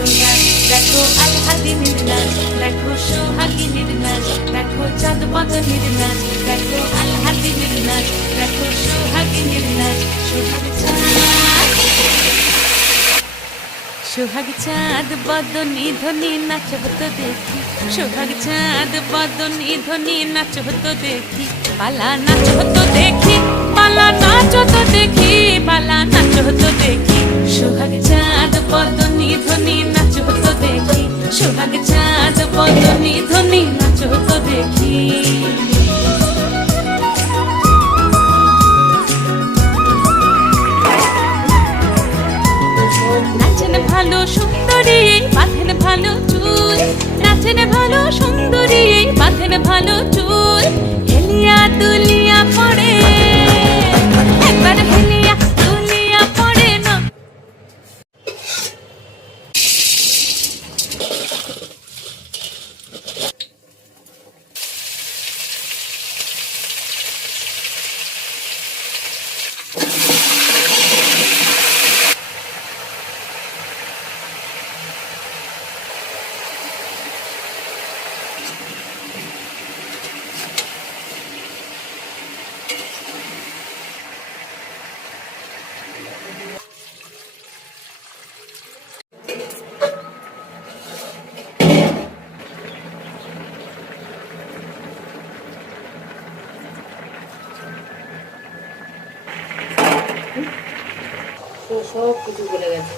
সোনার, দেখো আলহাদিনের নাচ, দেখো সোহাগিনীর নাচ, দেখো চাঁদ বদনের নাচ, দেখো আলহাদিনের নাচ, দেখো সোহাগিনীর নাচ। সোহাগ চাঁদ বদনী ধ্বনি নাচ হতো দেখি, সোহাগ চাঁদ বদনী ধ্বনি নাচ হতো দেখি, পালা নাচ হতো দেখি, পালা নাচ হতো দেখি, পালা নাচ হতো দেখি। সোহাগ চাঁদ বদনী ধ্বনি নাচ হতো দেখি, সোহাগ চাঁদ বদনী ধ্বনি নাচ হতো দেখি। নাচেন ভালো সুন্দরী বাঁধেন ভালো চুল, নাচেন ভালো সুন্দরী বাঁধেন ভালো চুল, হেলিয়া দুলিয়া পড়ে একবার হেলিয়া দুলিয়া পড়ে না। সব কিছু বলে গেছে।